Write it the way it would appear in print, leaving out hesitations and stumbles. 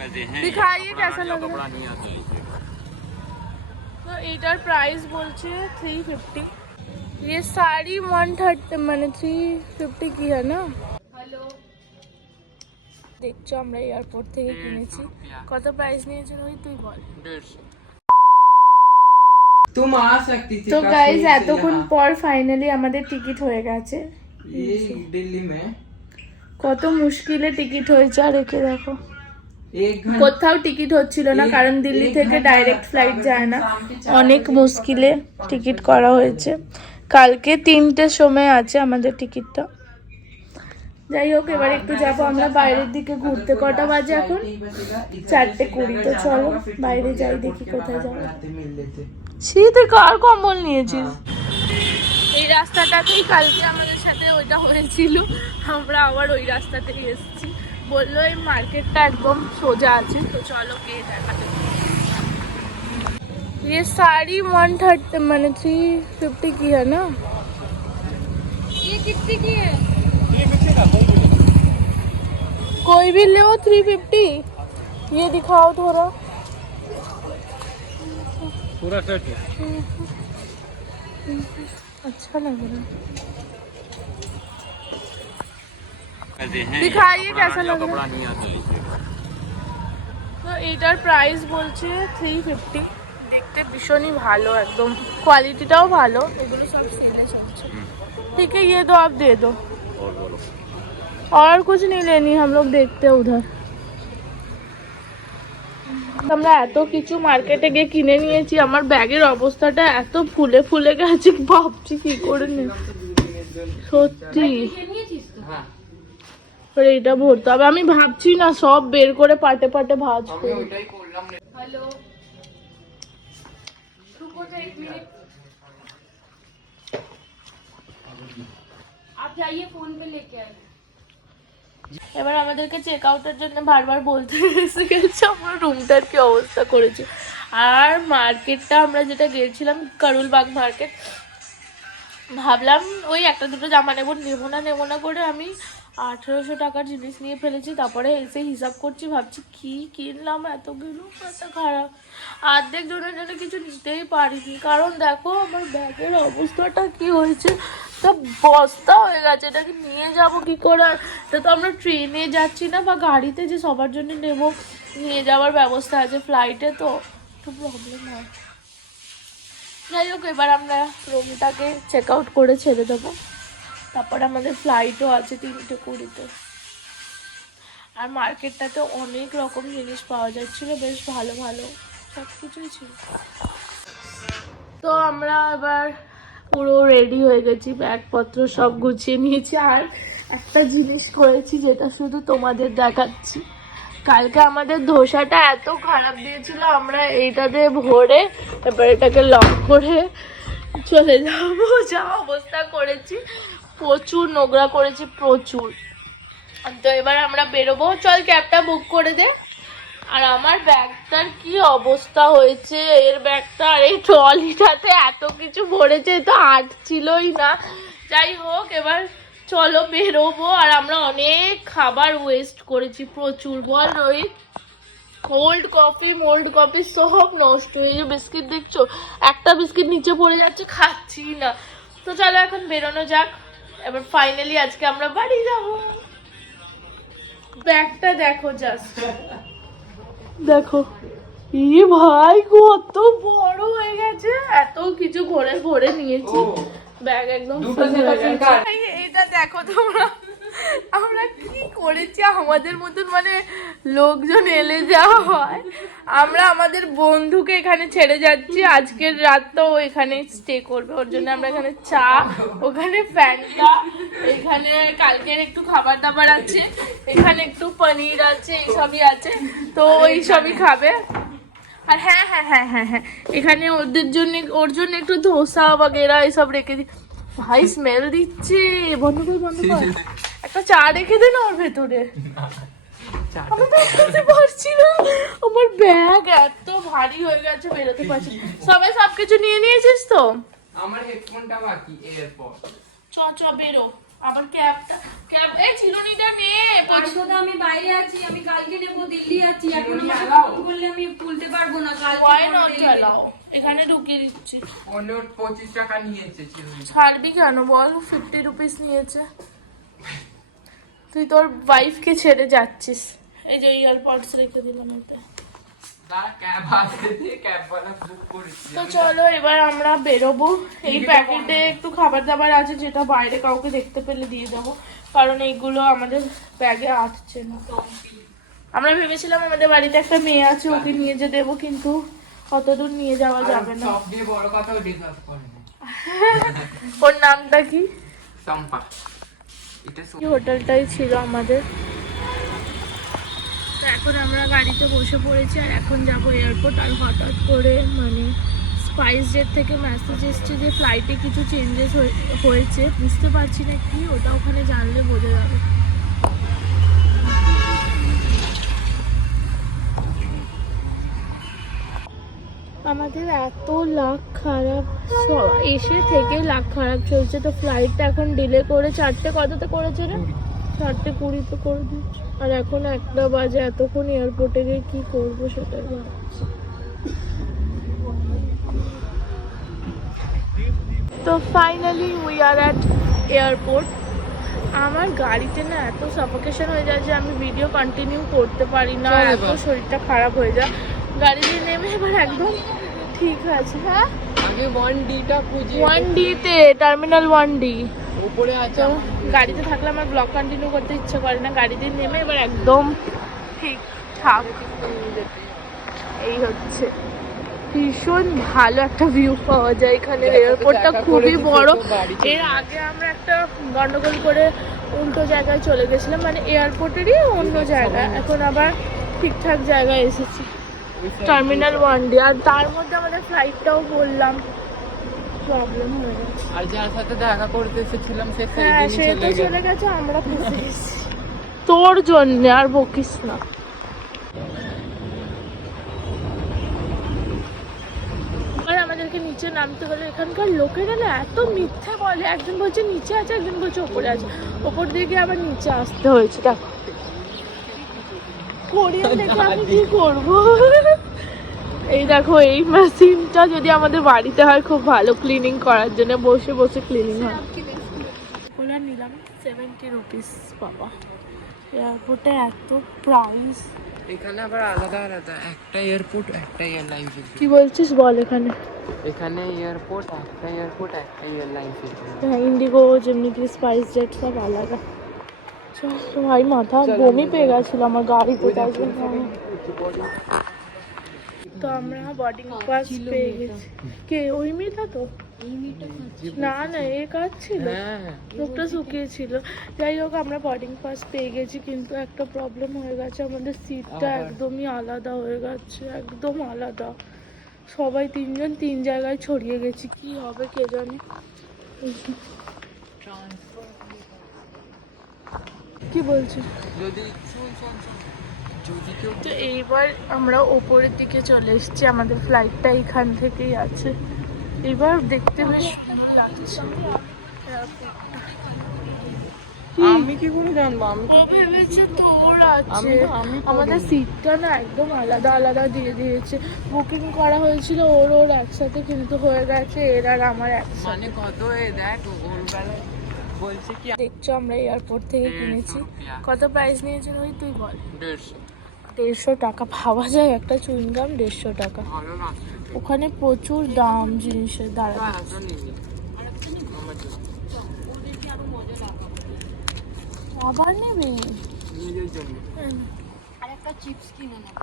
दिखाइए कैसा लग रहा है। तो एटार प्राइस बोलছে 350। ये साड़ी 130 মানে 350 की है ना। हेलो দেখছো আমরা এয়ারপোর্ট থেকে কিনেছি। কত প্রাইস নিয়েছে রোহিত তুই বল। 150। तुम आ सकती थी। তো গাইস এতক্ষণ পর ফাইনালি আমাদের টিকিট হয়ে গেছে। ये दिल्ली में কত মুশকিলে টিকিট হয়েছে আর একে দেখো কোথাও টিকিট হচ্ছিল না কারণ দিল্লি থেকে ডাইরেক্ট ফ্লাইট যায় না, অনেক মুশকিলে টিকিট করা হয়েছে। কালকে 3টের সময় আছে আমাদের টিকিটটা। যাই হোক এবার একটু যাবো আমরা বাইরের দিকে ঘুরতে। কটা বাজে এখন? 4:20। তো চলো বাইরে যাই, দেখি কোথায় যাবো। শীতে কার কম্বল নিয়েছিস? এই রাস্তাটাতেই কালকে আমাদের সাথে ওইটা হয়েছিল, আমরা আবার ওই রাস্তাতেই এসেছি। বললো এই মার্কেটটা একদম সোজা আছে, তো চলো গিয়ে দেখাতে। ये साड़ी 130 মানে 350 की है ना। ये कितने की है? कोई भी ले 350। ये दिखाओ थोड़ा पूरा सेट है। अच्छा लग रहा है। दिखाइए कैसा लग रहा है। तो এটার প্রাইস বলছে 350। দেখতে ভীষণই ভালো, একদম কোয়ালিটিটাও ভালো। এগুলো সব সেলে চলছে। ठीक है ये दो आप दे दो। और कुछ नहीं लेनी हम लोग देखते हैं उधर। আমরা এত কিছু মার্কেটে গিয়ে কিনে নিয়েছি, আমার ব্যাগের অবস্থাটা এত ফুলে ফুলে গেছে, ভাবছি কি করে নি সত্যি। এটা ভরতে হবে, আমি ভাবছি না সব বের করে পাটে পাটে ভাজবো। হ্যালো आप जाइए फोन पे लेके आइए। এবার আমাদেরকে চেক আউটের জন্য বারবার বলতে এসে গেছে আমরা রুমটার কি অবস্থা করেছি। আর মার্কেটটা আমরা যেটা গিয়েছিলাম কারুলবাগ মার্কেট, ভাবলাম ওই একটা দুটো জামা নেবো না করে আমি 1800 টাকার জিনিস নিয়ে ফেলেছি। তারপরে এসে হিসাব করছি, ভাবছি কি কিনলাম এতগুলো, এত খারাপ। অর্ধেক জনের জন্য কিছু নিতেই পারিনি, কারণ দেখো আমার ব্যাগের অবস্থাটা কি হয়েছে, তা বস্তা হয়ে গেছে। এটাকে নিয়ে যাব কি করে? এটা তো আমরা ট্রেনে যাচ্ছি না বা গাড়িতে যে সবার জন্য নেব, নিয়ে যাওয়ার ব্যবস্থা আছে, ফ্লাইটে তো একটু প্রবলেম হয়। যাই হোক এবার আমরা রুমটাকে চেক আউট করে ছেড়ে দেবো, তারপরে আমাদের ফ্লাইটও আছে 3:20-তে। আর মার্কেটটাতে অনেক রকম জিনিস পাওয়া যাচ্ছিলো, বেশ ভালো ভালো সব কিছুই ছিল। তো আমরা এবার পুরো রেডি হয়ে গেছি, ব্যাগপত্র সব গুছিয়ে নিয়েছি। আর একটা জিনিস করেছি যেটা শুধু তোমাদের দেখাচ্ছি, কালকে আমাদের ধোসাটা এত খারাপ দিয়েছিল, আমরা এইটাতে ভরে এবার এটাকে লক করে চলে যাবো। যা অবস্থা করেছি, প্রচুর নোংরা করেছি প্রচুর। তো এবার আমরা বেরোবো, চল ক্যাবটা বুক করে দে। আর আমার ব্যাগটার কি অবস্থা হয়েছে, এর ব্যাগটা আর এই ট্রলিটাতে এত কিছু ভরেছে, তো আটছিলই না। যাই হোক এবার চলো বেরোবো। আর আমরা অনেক খাবার ওয়েস্ট করেছি প্রচুর, বল Rohit. Cold coffee mould coffee সব নষ্ট। এই যে বিস্কিট দেখছো, একটা বিস্কিট নিচে পড়ে যাচ্ছে, খাচ্ছি না। তো চলো এখন বেরোনো যাক। এবার ফাইনালি আজকে আমরা বাড়ি যাব। ব্যাগটা দেখো জাস্ট, দেখো ই ভাই কত বড় হয়ে গেছে, এত কিছু ভরে ভরে নিয়েছি, ব্যাগ একদম ফুল হয়ে গেছে। এইটা দেখো তোমরা, আমরা কি করেছি আমাদের মতন, মানে লোকজন এলে যাওয়া হয়। আমরা আমাদের বন্ধুকে এখানে ছেড়ে যাচ্ছি, আজকের রাতটা ও এখানে স্টে করবে, ওর জন্য আমরা এখানে চা, ওখানে ফ্যানটা, এখানে কালকের একটু খাবার দাবার আছে, এখানে একটু পনির আছে, এইসবই আছে, তো ওই সবই খাবে। আর হ্যাঁ হ্যাঁ হ্যাঁ হ্যাঁ হ্যাঁ এখানে ওর জন্য একটু ধোসা বগেরা এইসব রেখে দিই। ভাই স্মেল দিচ্ছে, বন্ধ কর। একটা চা রেখে দে না ওর ভেতরে, আমি বেরোতে পারছি না, আমার ব্যাগ এত ভারী হয়ে গেছে বেরোতে পারছি। সবাই সবকিছু নিয়ে নিয়েছিস তো? আমার হেডফোনটা বাকি, এরপর চ বেরো। আবার ক্যাব এই চিরুনিটা নে। পারবো তো, আমি বাইরে আছি, আমি কালকে নেবো, দিল্লি আছি, এখন আমাকে ফোন করলে আমি তুলতে পারবো না। Why not খেলাও? এখানে ঢুকিয়ে দিচ্ছি। ওনে 25 টাকা নিয়েছে চিরুনি। ছাড়বি কেন বল? 50 রুপিস নিয়েছে। তুই তোর ওয়াইফকে ছেড়ে যাচ্ছিস। এই যে ইয়ারপডস রেখে দিলাম এতে। দাঁড়া, ক্যাব আসছে, ক্যাবওয়ালা বুক করেছি। তো চলো এবার আমরা বেরোবো। এই প্যাকেটে একটু খাবার দাবার আছে যেটা বাইরে কাউকে দেখতে পেলে দিয়ে দেবো, কারণ এইগুলো আমাদের ব্যাগে আটছে না। আমরা ভেবেছিলাম আমাদের বাড়িতে একটা মেয়ে আছে, ওকে নিয়ে যে দেবো, কিন্তু অতদূর নিয়ে যাওয়া যাবে না। সব দিয়ে বড় কথা ডিজার্ভ করে না। ওর নামটা কি? সম্পা। এটা এই হোটেলটাই ছিল আমাদের। তো এখন আমরা গাড়িতে বসে পড়েছি আর এখন যাবো এয়ারপোর্ট। আর হঠাৎ করে মানে স্পাইস জেট থেকে মেসেজ এসছে যে ফ্লাইটে কিছু চেঞ্জেস হয়েছে, বুঝতে পারছি না কি, ওটা ওখানে জানলে বোঝা যাবে। আমাদের এত লাক খারাপ, এসে থেকে লাক খারাপ চলছে। তো ফ্লাইটটা এখন ডিলে করে 4টে কততে করেছে রে? 4:20 করে দিচ্ছে। আর এখন 1টা বাজে, এতক্ষণ এয়ারপোর্টে গিয়ে কি করবো সেটাই ভাবছি। তো finally we are at airport. আমার গাড়িতে না এত সাফোকেশন হয়ে যায় যে আমি ভিডিও কন্টিনিউ করতে পারি না, এত শরীরটা খারাপ হয়ে যায়। গাড়িতে নেমে এবার একদম ঠিক আছে। হ্যাঁ, আগে 1D টা খুঁজে 1D তে, টার্মিনাল 1D উপরে আছে। তো গাড়িতে থাকলে আমার ব্লগ কন্টিনিউ করতে ইচ্ছে করে না। গাড়িতে নেমে এবার একদম ঠিকঠাক। এই হচ্ছে ভীষণ ভালো একটা ভিউ পাওয়া যায় এখানে। এয়ারপোর্টটা খুবই বড়। এর আগে আমরা একটা গন্ডগোল করে উল্টো জায়গায় চলে গেছিলাম, মানে এয়ারপোর্টেরই অন্য জায়গা। এখন আবার ঠিকঠাক জায়গায় এসেছি, টার্মিনাল 1D। আর তার মধ্যে আমাদের ফ্লাইটটাও বললাম প্রবলেম হয়ে গেছে। আর যার সাথে দেখা করতে এসেছিলাম সে হ্যাঁ, সে তো চলে গেছে, আমরা ফেসে গেছি তোর জন্য। আর বকিস না। আর আমাদেরকে নিচে নামতে হলে এখানকার লোকেরা না এত মিথ্যে বলে। একজন বলছে নিচে আছে, একজন বলছে ওপরে আছে। ওপর দিকে আবার নিচে আসতে হয়েছে। দেখো কোরিয়ান দেখে আমি কি করবো। এই দেখো, এই মেশিনটা যদি আমাদের বাড়িতে হয় খুব ভালো ক্লিনিং করার জন্য, বসে বসে ক্লিনিং হয়। ওরা নিলাম 70 রুপিস। বাবা, এয়ারপোর্টে এত প্রাইস। এখানে আবার আলাদা আলাদা, একটা এয়ারপোর্ট একটা এয়ারলাইন্স। কি বলছিস বল? এখানে এয়ারপোর্ট একটা এয়ারলাইন্স। হ্যাঁ, ইন্ডিগো, যেমনি স্পাইস জেট সব আলাদা। ভাই মাথা বমি পেয়ে গেছিল আমার গাড়িতে, তাই জন্য। তো আমরা বোর্ডিং পাস পেয়ে গেছি। কে ওই মেয়েটা? তো না না, এ কাজ ছিল, মুখটা শুকিয়েছিল। যাই হোক, আমরা বোর্ডিং পাস পেয়ে গেছি, কিন্তু একটা প্রবলেম হয়ে গেছে। আমাদের সিটটা একদমই আলাদা হয়ে গেছে, একদম আলাদা। সবাই 3 জন 3 জায়গায় ছড়িয়ে গেছি। কি হবে কে জানে। কি বলছিস? তো এইবার আমরা ওপরের দিকে চলে এসেছি, আমাদের ফ্লাইটটা এখান থেকেই আছে। এবার দেখতে বেশ সুন্দর লাগছে। আমি কি করে জানবো? ও ভেবেছে তোর আছে, আমাদের সিটটা না একদম আলাদা আলাদা দিয়ে দিয়েছে। বুকিং করা হয়েছিল ওর একসাথে, কিন্তু হয়ে গেছে এর আর আমার একসাথে। মানে কত দেখ ওরবেলায় বলছে কি। দেখছো, আমরা এয়ারপোর্ট থেকে কিনেছি। কত প্রাইস নিয়েছিল ওই তুই বল? 150 টাকা। ভাবা যায় একটা চুইংগাম 150 টাকা। ভালো না, ওখানে প্রচুর দাম জিনিসের। দাঁড়া, আবার নেবে নিজের জন্য। আর একটা চিপস কিনে নেব।